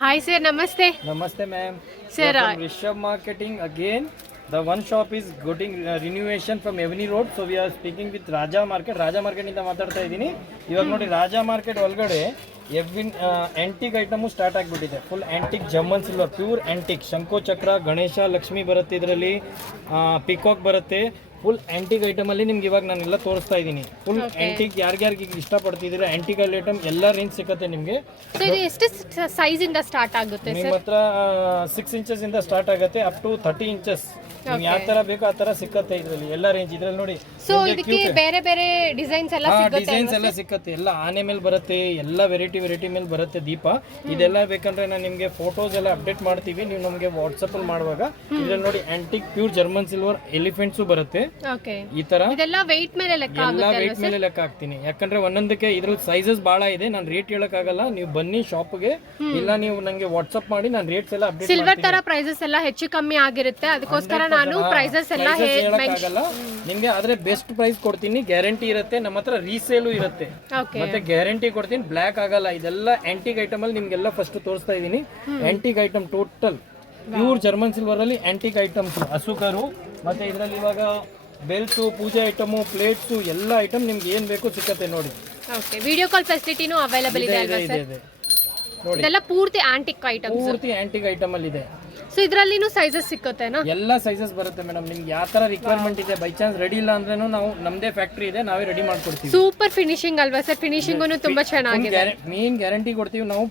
Hi sir, namaste. Namaste ma'am. Sir, From Rishabh Marketing again. The one shop is getting renovation from Evany Road. So we are speaking with Raja Market. Raja Market ಇಂದ ಮಾತಾಡ್ತಾ ಇದ್ದೀನಿ. ಇವಾಗ ನೋಡಿ Raja market ಒಳಗಡೆ ಎವಿನ್ antique item start ಆಗಿಬಿಟ್ಟಿದೆ. Full antique German silver pure antique ಶಂಕೋಚಕ್ರ ಗಣೇಶ ಲಕ್ಷ್ಮಿ ಬರುತ್ತೆ, ಇದರಲ್ಲಿ ಪಿಕಾಕ್ ಬರುತ್ತೆ. ಫುಲ್ ಆಂಟಿಕ್ ಐಟಮ್ ಅಲ್ಲಿ ನಿಮ್ಗೆ ಇವಾಗ ನಾನೆಲ್ಲ ತೋರಿಸ್ತಾ ಇದ್ದೀನಿ. ಫುಲ್ ಆಂಟಿಕ್ ಯಾರ್ಯಾರಿಗೆ ಇಷ್ಟಪಡ್ತಿದ್ದೀರಾ ಆಂಟಿಕ್ ಐಟಮ್ ಎಲ್ಲ ರೇಂಜ್ ಸಿಗುತ್ತೆ ನಿಮಗೆ. ಸೊ ಇದು ಎಷ್ಟು ಸೈಜ್ ಇಂದ ಸ್ಟಾರ್ಟ್ ಆಗುತ್ತೆ ನಿಮ್ಮ ಹತ್ರ 6 ಇಂಚಸ್ ಇಂದ ಸ್ಟಾರ್ಟ್ ಆಗುತ್ತೆ ಅಪ್ ಟು 30 ಇಂಚಸ್. ನಿಮ್ಗೆ ಯಾವ ತರ ಬೇಕೋ ಆ ತರ ಸಿಕ್ಕತ್ತೆ ಇದರಲ್ಲಿ ಎಲ್ಲ ರೇಂಜ್. ಇದ್ರಲ್ಲಿ ನೋಡಿ ಸೊ ಇದಕ್ಕೆ ಬೇರೆ ಬೇರೆ ಡಿಸೈನ್ಸ್ ಎಲ್ಲ ಸಿಗುತ್ತೆ. ಡಿಸೈನ್ಸ್ ಎಲ್ಲ ಸಿಕ್ಕತ್ತೆ, ಎಲ್ಲ ಆನೆ ಮೇಲೆ ಬರುತ್ತೆ, ಎಲ್ಲ ವೆರೈಟಿ ಮೇಲೆ ಬರುತ್ತೆ ದೀಪ. ಇದೆಲ್ಲ ಬೇಕಂದ್ರೆ ನಾನು ನಿಮಗೆ ಫೋಟೋಸ್ ಎಲ್ಲ ಅಪ್ಡೇಟ್ ಮಾಡ್ತೀವಿ, ನೀವು ನಮಗೆ ವಾಟ್ಸಪ್ ಅಲ್ಲಿ ಮಾಡುವಾಗ. ಇದ್ರಲ್ಲಿ ನೋಡಿ antique pure German silver elephants ಬರುತ್ತೆ ಈ ತರ. ಇದೆಲ್ಲ weight ಮೇಲೆ ಲೆಕ್ಕ ಎಲ್ಲ ಆಗುತ್ತೆ ವೇಟ್ ಮೇಲೆ ಲೆಕ್ಕ ಹಾಕ್ತೀನಿ, ಯಾಕಂದ್ರೆ ಒಂದೊಂದಕ್ಕೆ ಇದ್ರಲ್ಲಿ ಸೈಜಸ್ ಬಹಳ ಇದೆ. ನಾನು ರೇಟ್ ಹೇಳಕ್ ಆಗಲ್ಲ, ನೀವು ಬನ್ನಿ ಶಾಪ್ಗೆ, ಇಲ್ಲ ನೀವು ನಂಗೆ ವಾಟ್ಸಪ್ ಮಾಡಿ ನಾನು ರೇಟ್ಸ್ ಎಲ್ಲ ಅಪ್ಡೇಟ್ ಸಿಲ್ವರ್ ತರ ಪ್ರೈಸಸ್ ಎಲ್ಲ ಹೆಚ್ಚು ಕಮ್ಮಿ ಆಗಿರುತ್ತೆ, ಅದಕ್ಕೋಸ್ಕರ ನಾನು ಪ್ರೈಸಸ್ ಎಲ್ಲ ಆಗಲ್ಲ ನಿಮ್ಗೆ. ಆದ್ರೆ ಬೆಸ್ಟ್ ಪ್ರೈಸ್ ಕೊಡ್ತೀನಿ, ಗ್ಯಾರಂಟಿ ಇರುತ್ತೆ. ನಮ್ಮ ಹತ್ರ ರೀಸೇಲು ಇರುತ್ತೆ, ಮತ್ತೆ ಗ್ಯಾರಂಟಿ ಕೊಡ್ತೀನಿ, ಬ್ಲಾಕ್ ಆಗಲ್ಲ. ಇದೆಲ್ಲ ಆಂಟಿಕ್ ಐಟಮ್ ಅಲ್ಲಿ ನಿಮ್ಗೆಲ್ಲ ಫಸ್ಟ್ ತೋರಿಸ್ತಾ ಇದೀನಿ. Antique item total pure German silver ಅಲ್ಲಿ ಆಂಟಿಕ್ ಐಟಮ್ಸ್, ಅಸುಕರು, ಮತ್ತೆ ಇದರಲ್ಲಿ ಇವಾಗ ಬೆಲ್ಸು, ಪೂಜೆ ಐಟಮು, ಪ್ಲೇಟ್ಸು, ಎಲ್ಲ ಐಟಮ್ ನಿಮ್ಗೆ ಏನ್ ಬೇಕು ಸಿಕ್ಕತ್ತೆ ನೋಡಿ. ಓಕೆ, ವಿಡಿಯೋ ಕಾಲ್ ಫೆಸಿಲಿಟಿನೂ ಅವೈಲೇಬಲ್ ಇದೆ ಅಲ್ವಾ ಸರ್? ನೋಡಿ ಇದೆಲ್ಲ ಪೂರ್ತಿ ಆಂಟಿಕ್ ಐಟಮ್ಸ್, ಪೂರ್ತಿ ಆಂಟಿಕ್ ಐಟಮ್ ಅಲ್ಲಿ ಇದೆ. ಸೊ ಇದರಲ್ಲಿನೂ ಸೈಜಸ್ ಸಿಕ್ಕುತ್ತೆನಾ? ಎಲ್ಲ ಸೈಜಸ್ ಬರುತ್ತೆ ಮೇಡಮ್, ನಿಮ್ಗೆ ಯಾವ ತರ ರಿಕ್ವೈರ್ಮೆಂಟ್ ಇದೆ. ಬೈ ಚಾನ್ಸ್ ರೆಡಿ ಇಲ್ಲ ಅಂದ್ರೇನು ನಾವು ನಮ್ದೇ ಫ್ಯಾಕ್ಟ್ರಿ ಇದೆ, ನಾವೇ ರೆಡಿ ಮಾಡ್ಕೊಡ್ತೀವಿ. ಸೂಪರ್ ಫಿನಿಶಿಂಗ್ ಅಲ್ವಾ ಸರ್? ಫಿನಿಶಿಂಗ್ ತುಂಬಾ ಚೆನ್ನಾಗಿದೆ. ಮೇನ್ ಗ್ಯಾರಂಟಿ ಕೊಡ್ತೀವಿ ನಾವು.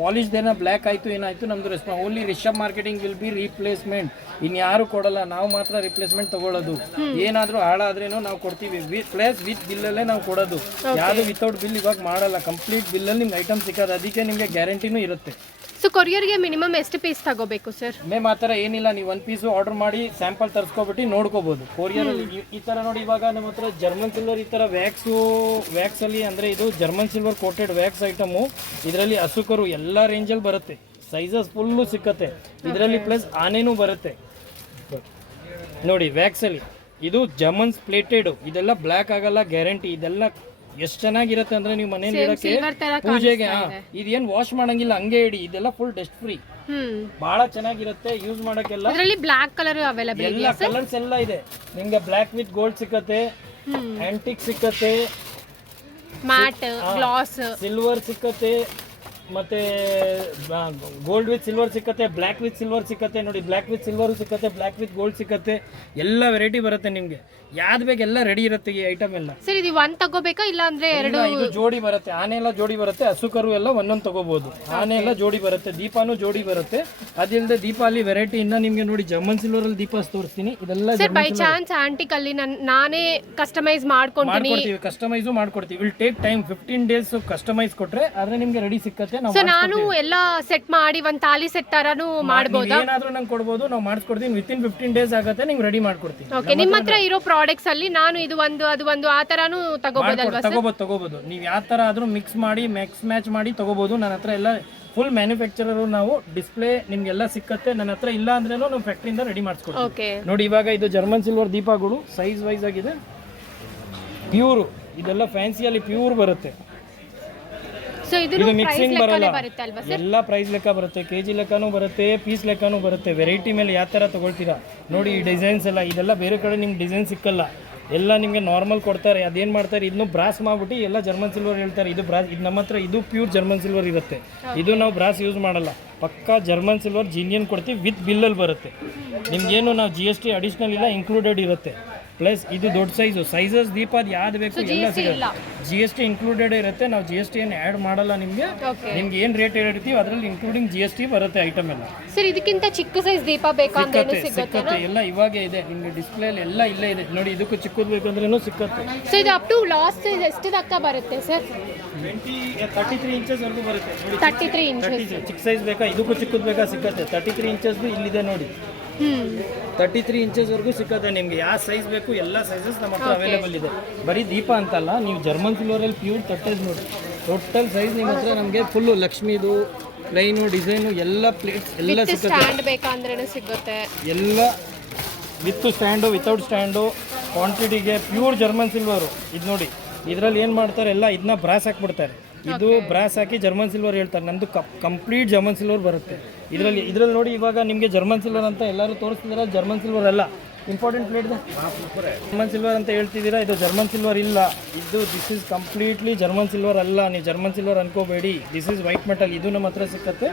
ಪಾಲಿಶ್ ದೇನ ಬ್ಲಾಕ್ ಆಯ್ತು ಏನಾಯ್ತು ನಮ್ದು response. Only Rishab marketing will be replacement, ಇನ್ಯಾರು ಕೊಡಲ್ಲ, ನಾವು ಮಾತ್ರ ರಿಪ್ಲೇಸ್ಮೆಂಟ್ ತಗೊಳ್ಳೋದು. ಏನಾದ್ರೂ ಹಾಳಾದ್ರೇನು ನಾವು ಕೊಡ್ತೀವಿ, ಪ್ಲಸ್ ವಿತ್ ಬಿಲ್ ಅಲ್ಲೇ ನಾವು ಕೊಡೋದು. ಯಾವುದು ವಿತೌಟ್ ಬಿಲ್ ಇವಾಗ ಮಾಡಲ್ಲ, ಕಂಪ್ಲೀಟ್ ಬಿಲ್ ಅಲ್ಲಿ ನಿಮ್ಗೆ ಐಟಮ್ ಸಿಕ್ಕೋದು. ಅದಕ್ಕೆ ನಿಮ್ಗೆ ಗ್ಯಾರಂಟಿನೂ ಇರುತ್ತೆ. ಸೊ ಕೊರಿಯರ್ಗೆ ಮಿನಿಮಮ್ ಎಷ್ಟು ಪೀಸ್ ತಗೋಬೇಕು ಸರ್? ಮೇಮ್ ಆ ಥರ ಏನಿಲ್ಲ, ನೀವು ಒಂದು ಪೀಸು ಆರ್ಡರ್ ಮಾಡಿ ಸ್ಯಾಂಪಲ್ ತರಿಸ್ಕೊಬಿಟ್ಟು ನೋಡ್ಕೋಬಹುದು. ಕೊರಿಯರಲ್ಲಿ ಈ ಥರ ನೋಡಿ, ಇವಾಗ ನಮ್ಮ ಹತ್ರ ಜರ್ಮನ್ ಸಿಲ್ವರ್ ಈ ಥರ ವ್ಯಾಕ್ಸ್ ಅಲ್ಲಿ, ಅಂದರೆ ಇದು German silver coated wax item. ಇದರಲ್ಲಿ ಅಸುಕರು ಎಲ್ಲ ರೇಂಜಲ್ಲಿ ಬರುತ್ತೆ, ಸೈಜಸ್ ಫುಲ್ಲು ಸಿಕ್ಕತ್ತೆ ಇದರಲ್ಲಿ, ಪ್ಲಸ್ ಆನೆನೂ ಬರುತ್ತೆ ನೋಡಿ ವ್ಯಾಕ್ಸಲ್ಲಿ. ಇದು ಜರ್ಮನ್ಸ್ ಪ್ಲೇಟೆಡ್, ಇದೆಲ್ಲ ಬ್ಲ್ಯಾಕ್ ಆಗಲ್ಲ, ಗ್ಯಾರಂಟಿ. ಇದೆಲ್ಲ ಎಷ್ಟು ಚೆನ್ನಾಗಿರುತ್ತೆ ಅಂದ್ರೆ ನೀವು ಮನೇಲಿ ಇಡಕ್ಕೆ, ಪೂಜೆಗೆ. ಇದೇನ್ ವಾಶ್ ಮಾಡಂಗಿಲ್ಲ, ಹಂಗೆ ಇಡಿ. ಇದೆಲ್ಲ ಫುಲ್ ಡಸ್ಟ್ ಫ್ರೀ, ಬಹಳ ಚೆನ್ನಾಗಿರುತ್ತೆ ಯೂಸ್ ಮಾಡಕ್ಕೆಲ್ಲ. ಇದರಲ್ಲಿ ಬ್ಲಾಕ್ ಕಲರ್ ಅವೈಲೇಬಲ್ ಇದೆ, ಎಲ್ಲ ಕಲರ್ಸ್ ಎಲ್ಲ ಇದೆ ನಿಮ್ಗೆ. ಬ್ಲಾಕ್ ವಿತ್ ಗೋಲ್ಡ್ ಸಿಕ್ಕತ್ತೆ, ಆಂಟಿಕ್ ಸಿಕ್ಕತ್ತೆ, ಮ್ಯಾಟ್, ಗ್ಲಾಸ್, ಸಿಲ್ವರ್ ಸಿಕ್ಕತ್ತೆ, ಮತ್ತೆ ಗೋಲ್ಡ್ ವಿತ್ ಸಿಲ್ವರ್ ಸಿಕ್ಕತ್ತೆ, ಬ್ಲ್ಯಾಕ್ ವಿತ್ ಸಿಲ್ವರ್ ಸಿಕ್ಕತ್ತೆ ನೋಡಿ. ಬ್ಲ್ಯಾಕ್ ವಿತ್ ಸಿಲ್ವರ್ ಸಿಕ್ಕತ್ತೆ, ಬ್ಲ್ಯಾಕ್ ವಿತ್ ಗೋಲ್ಡ್ ಸಿಕ್ಕತ್ತೆ, ಎಲ್ಲ ವೆರೈಟಿ ಬರುತ್ತೆ ನಿಮ್ಗೆ. ಯಾವ್ದು ಬೇಕು ಎಲ್ಲ ರೆಡಿ ಇರುತ್ತೆ ಈ ಐಟಮ್ ಎಲ್ಲ. ಸರ್ ಇದು ಒಂದ್ ತಗೋಬೇಕಾ ಇಲ್ಲ ಅಂದ್ರೆ ಎರಡು? ಇದು ಜೋಡಿ ಬರುತ್ತೆ, ಆನೆ ಎಲ್ಲ ಜೋಡಿ ಬರುತ್ತೆ, ಹಸುಕರು ಎಲ್ಲ ಒಂದೊಂದು ತಗೋಬಹುದು. ಆನೆ ಎಲ್ಲ ಜೋಡಿ ಬರುತ್ತೆ, ದೀಪಾನು ಜೋಡಿ ಬರುತ್ತೆ. ಅದಿಲ್ಲದೆ ದೀಪ ಅಲ್ಲಿ ವೆರೈಟಿ ಇನ್ನ ನಿಮ್ಗೆ ನೋಡಿ ಜರ್ಮನ್ ಸಿಲ್ವರ್ ಅಲ್ಲಿ ದೀಪ ತೋರಿಸ್ತೀನಿ. ಇದೆಲ್ಲ ಸರ್ ಬೈ ಚಾನ್ಸ್ ಆಂಟಿಕ್ ಅಲ್ಲಿ ನಾನೇ ಕಸ್ಟಮೈಸ್ ಮಾಡ್ಕೊಡ್ತೀವಿ, ಕಸ್ಟಮೈಸು ಮಾಡ್ಕೊಡ್ತೀವಿ. Will take time, 15 days customise ಕೊಟ್ರೆ ಆದ್ರೆ ನಿಮ್ಗೆ ರೆಡಿ ಸಿಕ್ಕತ್ತೆ. ಸೊ ನಾನು ಎಲ್ಲ ಸೆಟ್ ಮಾಡಿ ಒಂದ್ ತಾಲಿ ಸೆಟ್ ತರಾನು ಮಾಡಬಹುದು, ಏನಾದ್ರೂ ನಂಗೆ ಕೊಡ್ಬೋದು, ನಾವು ಮಾಡಿಸ್ಕೊಡ್ತೀವಿ. ವಿತಿನ್ 15 days ಆಗುತ್ತೆ, ನಿಮ್ಗೆ ರೆಡಿ ಮಾಡ್ಕೊಡ್ತೀವಿ. ಓಕೆ, ನಿಮ್ಮ ಹತ್ರ ಇರೋ ಪ್ರಾಡಕ್ಟ್ಸ್ ಅಲ್ಲಿ ನಾನು ಇದು ಒಂದು ಅದು ಒಂದು ಆ ತರಾನು ತಗೋಬಹುದಲ್ವಾ ಸರ್? ತಗೋಬಹುದು, ನೀವು ಯಾವ ತರ ಆದ್ರೂ ಮಿಕ್ಸ್ ಮಾಡಿ ಮ್ಯಾಚ್ ಮಾಡಿ ತಗೋಬಹುದು. ನನ್ನ ಹತ್ರ ಎಲ್ಲ ಫುಲ್ ಮ್ಯಾನುಫ್ಯಾಕ್ಚರರ್, ನಾವು ಡಿಸ್ಪ್ಲೇ ನಿಮ್ಗೆಲ್ಲ ಸಿಕ್ಕತ್ತೆ ನನ್ನ ಹತ್ರ. ಇಲ್ಲ ಅಂದ್ರೇನು ನಾವು ಫ್ಯಾಕ್ಟ್ರಿಯಿಂದ ರೆಡಿ ಮಾಡಿಸ್ಕೊಡ್ತೀವಿ ನೋಡಿ. ಇವಾಗ ಇದು ಜರ್ಮನ್ ಸಿಲ್ವರ್ ದೀಪಗಳು ಸೈಜ್ ವೈಸ್ ಆಗಿದೆ, ಪ್ಯೂರ್. ಇದೆಲ್ಲ ಫ್ಯಾನ್ಸಿಯಲ್ಲಿ ಪ್ಯೂರ್ ಬರುತ್ತೆ. ಇದು ಮಿಕ್ಸಿಂಗ್ ಬರಲ್ಲ, ಎಲ್ಲ ಪ್ರೈಸ್ ಲೆಕ್ಕ ಬರುತ್ತೆ, ಕೆಜಿ ಲೆಕ್ಕನೂ ಬರುತ್ತೆ, ಪೀಸ್ ಲೆಕ್ಕನೂ ಬರುತ್ತೆ. ವೆರೈಟಿ ಮೇಲೆ ಯಾವ ಥರ ತೊಗೊಳ್ತೀರಾ ನೋಡಿ. ಈ ಡಿಸೈನ್ಸ್ ಎಲ್ಲ, ಇದೆಲ್ಲ ಬೇರೆ ಕಡೆ ನಿಮ್ಗೆ ಡಿಸೈನ್ ಸಿಕ್ಕಲ್ಲ, ಎಲ್ಲ ನಿಮಗೆ ನಾರ್ಮಲ್ ಕೊಡ್ತಾರೆ. ಅದೇನು ಮಾಡ್ತಾರೆ, ಇದನ್ನು ಬ್ರಾಸ್ ಮಾಡ್ಬಿಟ್ಟು ಎಲ್ಲ ಜರ್ಮನ್ ಸಿಲ್ವರ್ ಹೇಳ್ತಾರೆ. ಇದು ಬ್ರಾಸ್, ಇದು ನಮ್ಮ ಹತ್ರ ಇದು ಪ್ಯೂರ್ ಜರ್ಮನ್ ಸಿಲ್ವರ್ ಇರುತ್ತೆ. ಇದು ನಾವು ಬ್ರಾಸ್ ಯೂಸ್ ಮಾಡಲ್ಲ, ಪಕ್ಕಾ ಜರ್ಮನ್ ಸಿಲ್ವರ್ ಜಿನಿಯನ್ ಕೊಡ್ತೀವಿ, ವಿತ್ ಬಿಲ್ಲಲ್ಲಿ ಬರುತ್ತೆ. ನಿಮ್ಗೇನು ನಾವು GST ಅಡಿಷ್ನಲ್ ಇಲ್ಲ, ಇನ್ಕ್ಲೂಡೆಡ್ ಇರುತ್ತೆ. ಪ್ಲಸ್ ಇದು ದೊಡ್ಡ ಸೈಜಸ್ ದೀಪ ಅದು ಯಾವ್ದು ಬೇಕು ಎಲ್ಲ ಸಿಗುತ್ತೆ, GST ಇನ್ಕ್ಲೂಡೆಡ್ ಇರುತ್ತೆ. ನಾವು GST ಏನು ಆ್ಯಡ್ ಮಾಡಲ್ಲ ನಿಮಗೆ. ನಿಮ್ಗೆ ಏನು ರೇಟ್ ಹೇಳಿರ್ತೀವಿ ಅದರಲ್ಲಿ ಇನ್ಕ್ಲೂಡಿಂಗ್ GST ಬರುತ್ತೆ ಐಟಮ್ ಎಲ್ಲ. ಸರ್ ಇದಕ್ಕಿಂತ ಚಿಕ್ಕ ಸೈಜ್ ದೀಪ ಬೇಕಂದ್ರೆ ಸಿಕ್ಕತ್ತೆ, ಎಲ್ಲ ಇವಾಗೇ ಇದೆ ನಿಮಗೆ ಡಿಸ್ಪ್ಲೇ ಎಲ್ಲ ಇಲ್ಲೇ ಇದೆ ನೋಡಿ. ಇದಕ್ಕೂ ಚಿಕ್ಕದು ಬೇಕಂದ್ರೂ ಸಿಕ್ಕತ್ತೆ. ಸೊ ಇದು ಅಪ್ ಟು ಲಾಸ್ಟ್ ಸೈಜ್ ಎಷ್ಟು ತನಕ ಬರುತ್ತೆ ಸರ್? 33 ಇಂಚಸ್ ವರೆಗೂ ಬರುತ್ತೆ ನೋಡಿ. 33 ಇಂಚಸ್ ಚಿಕ್ಕ ಸೈಜ್ ಬೇಕಾ, ಇದಕ್ಕೂ ಚಿಕ್ಕದು ಬೇಕಾ ಸಿಕ್ಕತ್ತೆ. 33 ಇಂಚಸ್ದು ಇಲ್ಲಿದೆ ನೋಡಿ, 33 ಇಂಚಸ್ ವರೆಗೂ ಸಿಕ್ಕತ್ತೆ ನಿಮ್ಗೆ. ಯಾವ ಸೈಜ್ ಬೇಕು ಎಲ್ಲ ಸೈಜಸ್ ನಮ್ಮ ಹತ್ರ ಅವೈಲೇಬಲ್ ಇದೆ. ಬರೀ ದೀಪ ಅಂತಲ್ಲ, ನೀವು ಜರ್ಮನ್ ಸಿಲ್ವರಲ್ಲಿ ಪ್ಯೂರ್ ತಟ್ಟೆಸ್ ನೋಡಿ, ಟೋಟಲ್ ಸೈಜ್ ನಿಮ್ಮ ಹತ್ರ ನಮಗೆ ಫುಲ್ಲು ಲಕ್ಷ್ಮಿದು ಲೈನು ಡಿಸೈನು ಎಲ್ಲ ಪ್ಲೇಟ್ಸ್ ಎಲ್ಲ ಸಿಗುತ್ತೆ. ಎಲ್ಲ ವಿತ್ ಸ್ಟ್ಯಾಂಡು, ವಿತೌಟ್ ಸ್ಟ್ಯಾಂಡು, ಕ್ವಾಂಟಿಟಿಗೆ ಪ್ಯೂರ್ ಜರ್ಮನ್ ಸಿಲ್ವರು. ಇದು ನೋಡಿ, ಇದರಲ್ಲಿ ಏನು ಮಾಡ್ತಾರೆ ಎಲ್ಲ ಇದನ್ನ ಬ್ರಾಸ್ ಹಾಕ್ಬಿಡ್ತಾರೆ. ಇದು ಬ್ರಾಸ್ ಹಾಕಿ ಜರ್ಮನ್ ಸಿಲ್ವರ್ ಹೇಳ್ತಾರೆ. ನಂದು ಕಂಪ್ಲೀಟ್ ಜರ್ಮನ್ ಸಿಲ್ವರ್ ಬರುತ್ತೆ. ಇದರಲ್ಲಿ ನೋಡಿ ಇವಾಗ ನಿಮಗೆ ಜರ್ಮನ್ ಸಿಲ್ವರ್ ಅಂತ ಎಲ್ಲರೂ ತೋರಿಸ್ತಿದ್ದೀರಾ, ಜರ್ಮನ್ ಸಿಲ್ವರ್ ಅಲ್ಲ. ಇಂಪಾರ್ಟೆಂಟ್ ಪ್ಲೇಟ್ ಜರ್ಮನ್ ಸಿಲ್ವರ್ ಅಂತ ಹೇಳ್ತಿದ್ದೀರಾ, ಇದು ಜರ್ಮನ್ ಸಿಲ್ವರ್ ಇಲ್ಲ. This is completely German silver ಅಲ್ಲ. ನೀವು ಜರ್ಮನ್ ಸಿಲ್ವರ್ ಅನ್ಕೋಬೇಡಿ. This is white metal. ಇದು ನಮ್ಮ ಹತ್ರ ಸಿಕ್ಕತ್ತೆ.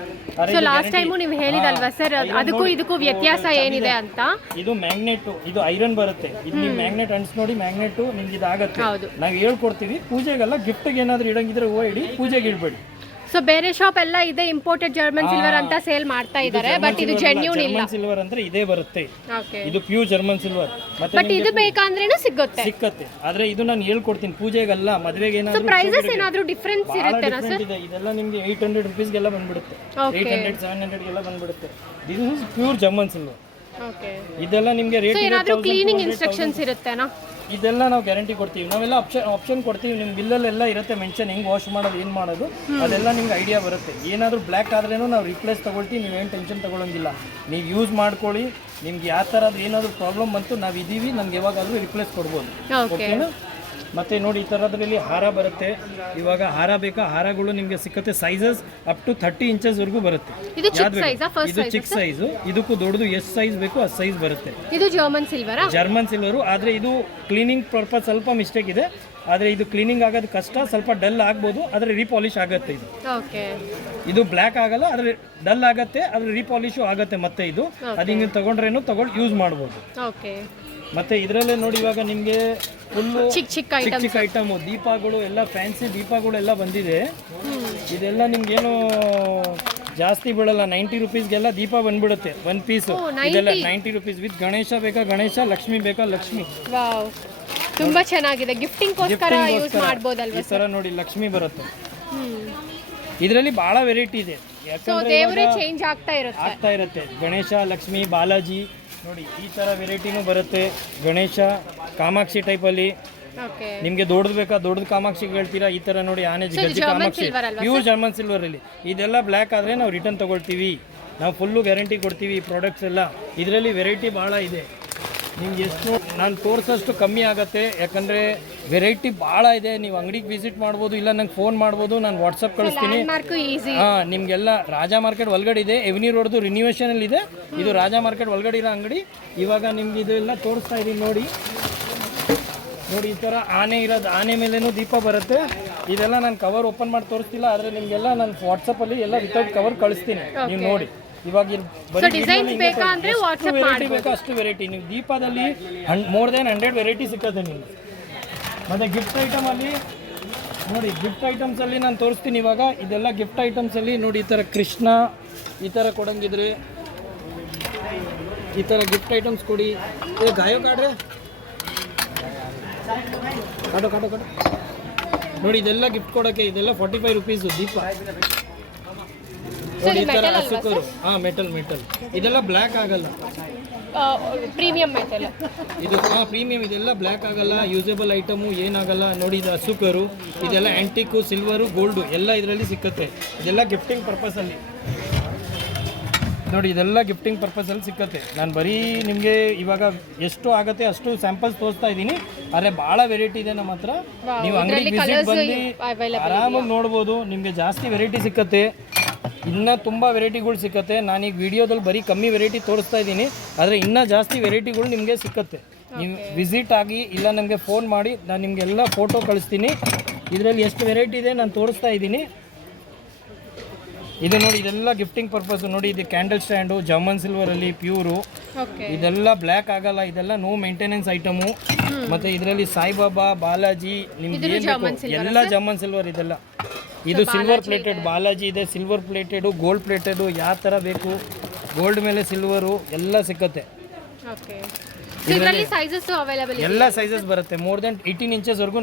ಸೊ ಲಾಸ್ಟ್ ಟೈಮ್ ನೀವು ಹೇಳಿದಲ್ವಾ ಸರ್, ಅದಕ್ಕೂ ಇದಕ್ಕೂ ವ್ಯತ್ಯಾಸ ಏನಿದೆ ಅಂತ? ಇದು ಮ್ಯಾಗ್ನೆಟ್, ಇದು ಐರನ್ ಬರುತ್ತೆ. ಇದು ನೀವು ಮ್ಯಾಗ್ನೆಟ್ ಅನ್ಸ್ ನೋಡಿ, ಮ್ಯಾಗ್ನೆಟ್ ನಿಮ್ಗೆ ಇದಾಗತ್ತೆ. ನಾವು ಹೇಳ್ಕೊಡ್ತೀವಿ. ಪೂಜೆಗೆಲ್ಲ ಗಿಫ್ಟ್ಗೆ ಏನಾದ್ರು ಇಡಂಗಿದ್ರೆ ಹೂವು ಇಡಿ, ಪೂಜೆಗೆ ಇಡಬೇಡಿ. ಸೊ ಬೇರೆ ಶಾಪ್ ಎಲ್ಲ ಇದೆ ಇಂಪೋರ್ಟೆಡ್ ಜರ್ಮನ್ ಸಿಲ್ವರ್ ಅಂತ ಸೇಲ್ ಮಾಡ್ತಾ ಇದ್ದಾರೆ, ಬಟ್ ಇದು ಜೆನ್ಯೂನ್ ಇಲ್ಲ. ಜರ್ಮನ್ ಸಿಲ್ವರ್ ಅಂದ್ರೆ ಇದೇ ಬರುತ್ತೆ. ಓಕೆ, ಇದು ಪ್ಯೂರ್ ಜರ್ಮನ್ ಸಿಲ್ವರ್. ಬಟ್ ಇದು ಬೇಕಂದ್ರೇನು ಸಿಕ್ಕತ್ತೆ. ಆದ್ರೆ ಇದು ನಾನು ಹೇಳ್ಕೊಡ್ತೀನಿ, ಪೂಜೆಗಲ್ಲ, ಮದುವೆಗೆ ಸೊ ಪ್ರೈಸಸ್ ಏನಾದರೂ ಡಿಫರೆನ್ಸ್ ಇರುತ್ತೆನಾ ಸರ್? ಇದೆಲ್ಲ ನಿಮಗೆ 800 ರೂಪೀಸ್ಗೆಲ್ಲ ಬಂದ್ಬಿಡುತ್ತೆ. 800 700 ಗೆಲ್ಲ ಬಂದ್ಬಿಡುತ್ತೆ. This is pure German silver. Okay, ಇದೆಲ್ಲ ನಿಮಗೆ ರೇಟ್ ಏನಾದರೂ ಕ್ಲೀನಿಂಗ್ ಇನ್ಸ್ಟ್ರಕ್ಷನ್ಸ್ ಇರುತ್ತೆನಾ? ಇದೆಲ್ಲ ನಾವು ಗ್ಯಾರಂಟಿ ಕೊಡ್ತೀವಿ. ನಾವೆಲ್ಲ ಆಪ್ಷನ್ ಕೊಡ್ತೀವಿ. ನಿಮ್ಮ ಬಿಲ್ಲಲ್ಲೆಲ್ಲ ಇರುತ್ತೆ ಮೆನ್ಷನ್, ಹೆಂಗೆ ವಾಶ್ ಮಾಡೋದು, ಏನು ಮಾಡೋದು, ಅದೆಲ್ಲ ನಿಮ್ಗೆ ಐಡಿಯಾ ಬರುತ್ತೆ. ಏನಾದರೂ ಬ್ಲ್ಯಾಕ್ ಆದ್ರೇನು ನಾವು ರಿಪ್ಲೇಸ್ ತೊಗೊಳ್ತೀವಿ. ನೀವೇನು ಟೆನ್ಷನ್ ತೊಗೊಳಂಗಿಲ್ಲ. ನೀವು ಯೂಸ್ ಮಾಡ್ಕೊಳ್ಳಿ. ನಿಮ್ಗೆ ಯಾವ ಥರದ್ದು ಏನಾದರೂ ಪ್ರಾಬ್ಲಮ್ ಬಂತು, ನಾವು ಇದ್ದೀವಿ, ನಮ್ಗೆ ಯಾವಾಗಾದರೂ ರಿಪ್ಲೇಸ್ ಕೊಡ್ಬೋದು. ಓಕೆನಾ? ಮತ್ತು ನೋಡಿ, ಈ ಥರದ್ರಲ್ಲಿ ಹಾರ ಬರುತ್ತೆ. ಇವಾಗ ಹಾರ ಬೇಕಾ, ಹಾರಗಳು ನಿಮಗೆ ಸಿಕ್ಕತ್ತೆ. ಸೈಜಸ್ ಅಪ್ ಟು 30 ಇಂಚಸ್ವರೆಗೂ ಬರುತ್ತೆ. ಇದು ಚಿಕ್ಕ ಸೈಜು. ಇದಕ್ಕೂ ದೊಡ್ಡದು ಎಷ್ಟು ಸೈಜ್ ಬೇಕು ಆ ಸೈಜ್ ಬರುತ್ತೆ. ಇದು ಜರ್ಮನ್ ಸಿಲ್ವರು. ಆದರೆ ಇದು ಕ್ಲೀನಿಂಗ್ ಪರ್ಪಸ್ ಸ್ವಲ್ಪ ಮಿಸ್ಟೇಕ್ ಇದೆ. ಆದರೆ ಇದು ಕ್ಲೀನಿಂಗ್ ಆಗೋದು ಕಷ್ಟ, ಸ್ವಲ್ಪ ಡಲ್ ಆಗ್ಬೋದು, ಆದರೆ ರೀಪಾಲಿಶ್ ಆಗುತ್ತೆ. ಇದು ಬ್ಲ್ಯಾಕ್ ಆಗಲ್ಲ, ಆದರೆ ಡಲ್ ಆಗುತ್ತೆ, ಆದರೆ ರೀಪಾಲಿಶು ಆಗುತ್ತೆ. ಮತ್ತೆ ಇದು ಅದು ಹಿಂಗೆ ತಗೊಂಡ್ರೇನು ಯೂಸ್ ಮಾಡ್ಬೋದು. ಮತ್ತೆ ಇದರಲ್ಲೇ ನೋಡಿ, ಇವಾಗ ನಿಮಗೆ ಫುಲ್ಲು ಚಿಕ್ಕ ಐಟಮು ದೀಪಗಳು ಎಲ್ಲ, ಫ್ಯಾನ್ಸಿ ದೀಪಗಳು ಎಲ್ಲ ಬಂದಿದೆ. ಇದೆಲ್ಲ ನಿಮ್ಗೇನು ಜಾಸ್ತಿ ಬೀಳಲ್ಲ. 90 ರೂಪೀಸ್ಗೆಲ್ಲ ದೀಪ ಬಂದ್ಬಿಡುತ್ತೆ. 1 ಪೀಸು ಇದೆಲ್ಲ 90 ರೂಪೀಸ್. ವಿತ್ ಗಣೇಶ ಬೇಕಾ ಗಣೇಶ, ಲಕ್ಷ್ಮಿ ಬೇಕಾ ಲಕ್ಷ್ಮಿ. ತುಂಬಾ ಚೆನ್ನಾಗಿದೆ. ಗಿಫ್ಟಿಂಗ್ಗೋಸ್ಕರ ಯೂಸ್ ಮಾಡಬಹುದಲ್ವಾ? ಈ ತರ ನೋಡಿ ಲಕ್ಷ್ಮಿ ಬರುತ್ತೆ. ಇದರಲ್ಲಿ ಬಹಳ ವೆರೈಟಿ ಇದೆ. ದೇವರೇ ಚೇಂಜ್ ಆಗ್ತಾ ಇರುತ್ತೆ. ಗಣೇಶ, ಲಕ್ಷ್ಮಿ, ಬಾಲಾಜಿ ನೋಡಿ ಈ ತರ ವೆರೈಟಿನೂ ಬರುತ್ತೆ. ಗಣೇಶ, ಕಾಮಾಕ್ಷಿ ಟೈಪಲ್ಲಿ ನಿಮಗೆ ದೊಡ್ಡದು ಬೇಕಾ, ದೊಡ್ಡದು ಕಾಮಾಕ್ಷಿ ಹೇಳ್ತೀರಾ. ಈ ತರ ನೋಡಿ ಆನೆ ಗಜ್ಜಿ ಕಾಮಾಕ್ಷಿ, ಪ್ಯೂರ್ ಜರ್ಮನ್ ಸಿಲ್ವರ್ ಅಲ್ಲಿ. ಇದೆಲ್ಲ ಬ್ಲ್ಯಾಕ್ ಆದ್ರೆ ನಾವು ರಿಟರ್ನ್ ತಗೊಳ್ತೀವಿ. ನಾವು ಫುಲ್ಲು ಗ್ಯಾರಂಟಿ ಕೊಡ್ತೀವಿ ಈ ಪ್ರಾಡಕ್ಟ್ಸ್ ಎಲ್ಲ. ಇದರಲ್ಲಿ ವೆರೈಟಿ ಭಾಳ ಇದೆ. ನಿಮ್ಗೆ ಎಷ್ಟು ನಾನು ತೋರಿಸೋಷ್ಟು ಕಮ್ಮಿ ಆಗುತ್ತೆ, ಯಾಕಂದರೆ ವೆರೈಟಿ ಭಾಳ ಇದೆ. ನೀವು ಅಂಗಡಿಗೆ ವಿಸಿಟ್ ಮಾಡ್ಬೋದು, ಇಲ್ಲ ನಂಗೆ ಫೋನ್ ಮಾಡ್ಬೋದು, ನಾನು ವಾಟ್ಸಪ್ ಕಳಿಸ್ತೀನಿ. ಹಾಂ, ನಿಮಗೆಲ್ಲ ರಾಜ ಮಾರ್ಕೆಟ್ ಒಳಗಡೆ ಇದೆ. ಎವ್ನಿ ರೋಡ್ದು ರಿನ್ಯೂವೇಷನಲ್ಲಿ ಇದೆ. ಇದು ರಾಜ ಮಾರ್ಕೆಟ್ ಒಳಗಡೆ ಇರೋ ಅಂಗಡಿ. ಇವಾಗ ನಿಮ್ಗೆ ಇದೆಲ್ಲ ತೋರಿಸ್ತಾ ಇದ್ದೀನಿ ನೋಡಿ. ಈ ಥರ ಆನೆ ಇರೋದು, ಆನೆ ಮೇಲೇನೂ ದೀಪ ಬರುತ್ತೆ. ಇದೆಲ್ಲ ನಾನು ಕವರ್ ಓಪನ್ ಮಾಡಿ ತೋರಿಸ್ತಿಲ್ಲ, ಆದರೆ ನಿಮಗೆಲ್ಲ ನಾನು ವಾಟ್ಸಪ್ಪಲ್ಲಿ ಎಲ್ಲ ವಿತೌಟ್ ಕವರ್ ಕಳಿಸ್ತೀನಿ, ನೀವು ನೋಡಿ. ಇವಾಗ ವೆರೈಟಿ ಬೇಕಾ ಅಷ್ಟು ವೆರೈಟಿ. ನೀವು ದೀಪದಲ್ಲಿ ಮೋರ್ ದೆನ್ 100 ವೆರೈಟಿ ಸಿಕ್ಕತ್ತೆ ನಿಮಗೆ. ಮತ್ತು ಗಿಫ್ಟ್ ಐಟಮಲ್ಲಿ ನೋಡಿ, ಗಿಫ್ಟ್ ಐಟಮ್ಸಲ್ಲಿ ನಾನು ತೋರಿಸ್ತೀನಿ ಇವಾಗ. ಇದೆಲ್ಲ ಗಿಫ್ಟ್ ಐಟಮ್ಸಲ್ಲಿ ನೋಡಿ, ಈ ಥರ ಕೃಷ್ಣ ಈ ಥರ ಕೊಡಂಗಿದ್ರೆ ಈ ಥರ ಗಿಫ್ಟ್ ಐಟಮ್ಸ್ ಕೊಡಿ. ಗಾಯೋ ಕಾಡ್ರೆ ಕಾಟೋ ನೋಡಿ, ಇದೆಲ್ಲ ಗಿಫ್ಟ್ ಕೊಡೋಕ್ಕೆ. ಇದೆಲ್ಲ 45 ರೂಪೀಸು ದೀಪ ನೋಡಿ. ಈ ಥರ ಅಸುಕರು, ಹಾಂ, ಮೆಟಲ್. ಇದೆಲ್ಲ ಬ್ಲ್ಯಾಕ್ ಆಗಲ್ಲ, ಪ್ರೀಮಿಯಂ ಮೆಟಲ್ ಇದು. ಹಾಂ, ಪ್ರೀಮಿಯಂ. ಇದೆಲ್ಲ ಬ್ಲ್ಯಾಕ್ ಆಗಲ್ಲ, ಯೂಸೇಬಲ್ ಐಟಮು, ಏನಾಗಲ್ಲ ನೋಡಿ. ಇದು ಅಸುಕರು, ಇದೆಲ್ಲ ಆ್ಯಂಟಿಕು, ಸಿಲ್ವರು, ಗೋಲ್ಡು ಎಲ್ಲ ಇದರಲ್ಲಿ ಸಿಕ್ಕತ್ತೆ. ಇದೆಲ್ಲ ಗಿಫ್ಟಿಂಗ್ ಪರ್ಪಸಲ್ಲಿ ನೋಡಿ. ಇದೆಲ್ಲ ಗಿಫ್ಟಿಂಗ್ ಪರ್ಪಸಲ್ಲಿ ಸಿಕ್ಕತ್ತೆ. ನಾನು ಬರೀ ನಿಮಗೆ ಇವಾಗ ಎಷ್ಟು ಆಗುತ್ತೆ ಅಷ್ಟು ಸ್ಯಾಂಪಲ್ಸ್ ತೋರಿಸ್ತಾ ಇದ್ದೀನಿ. ಆದರೆ ಭಾಳ ವೆರೈಟಿ ಇದೆ ನಮ್ಮ ಹತ್ರ. ನೀವು ಅಂಗಡಿಗೆ ವಿಸಿಟ್ ಬಂದು ಆರಾಮಾಗಿ ನೋಡ್ಬೋದು. ನಿಮಗೆ ಜಾಸ್ತಿ ವೆರೈಟಿ ಸಿಕ್ಕತ್ತೆ, ಇನ್ನೂ ತುಂಬ ವೆರೈಟಿಗಳು ಸಿಕ್ಕತ್ತೆ. ನಾನೀಗ ವಿಡಿಯೋದಲ್ಲಿ ಬರೀ ಕಮ್ಮಿ ವೆರೈಟಿ ತೋರಿಸ್ತಾ ಇದ್ದೀನಿ, ಆದರೆ ಇನ್ನೂ ಜಾಸ್ತಿ ವೆರೈಟಿಗಳು ನಿಮಗೆ ಸಿಕ್ಕತ್ತೆ. ನೀವು ವಿಸಿಟ್ ಆಗಿ, ಇಲ್ಲ ನಮಗೆ ಫೋನ್ ಮಾಡಿ, ನಾನು ನಿಮಗೆಲ್ಲ ಫೋಟೋ ಕಳಿಸ್ತೀನಿ. ಇದರಲ್ಲಿ ಎಷ್ಟು ವೆರೈಟಿ ಇದೆ ನಾನು ತೋರಿಸ್ತಾ ಇದ್ದೀನಿ. ಇದು ನೋಡಿ, ಇದೆಲ್ಲ ಗಿಫ್ಟಿಂಗ್ ಪರ್ಪಸ್ ನೋಡಿ. ಇದು ಕ್ಯಾಂಡಲ್ ಸ್ಟ್ಯಾಂಡು, ಜರ್ಮನ್ ಸಿಲ್ವರಲ್ಲಿ ಪ್ಯೂರು. ಇದೆಲ್ಲ ಬ್ಲ್ಯಾಕ್ ಆಗಲ್ಲ, ಇದೆಲ್ಲ ನೋ ಮೇಂಟೆನೆನ್ಸ್ ಐಟಮು. ಮತ್ತು ಇದರಲ್ಲಿ ಸಾಯಿಬಾಬಾ, ಬಾಲಾಜಿ, ನಿಮ್ಗೆ ಏನು ಬೇಕು ಎಲ್ಲ ಜರ್ಮನ್ ಸಿಲ್ವರ್. ಇದೆಲ್ಲ ಇದು ಸಿಲ್ವರ್ ಪ್ಲೇಟೆಡ್ ಬಾಲಾಜಿ ಇದೆ, ಸಿಲ್ವರ್ ಪ್ಲೇಟೆಡು, ಗೋಲ್ಡ್ ಪ್ಲೇಟೆಡು, ಯಾವ ಥರ ಬೇಕು, ಗೋಲ್ಡ್ ಮೇಲೆ ಸಿಲ್ವರು ಎಲ್ಲ ಸಿಕ್ಕತ್ತೆ. ಎಲ್ಲ ಸೈಜಸ್ ಬರುತ್ತೆ. More than 18 ಇಂಚಸ್ವರೆಗೂ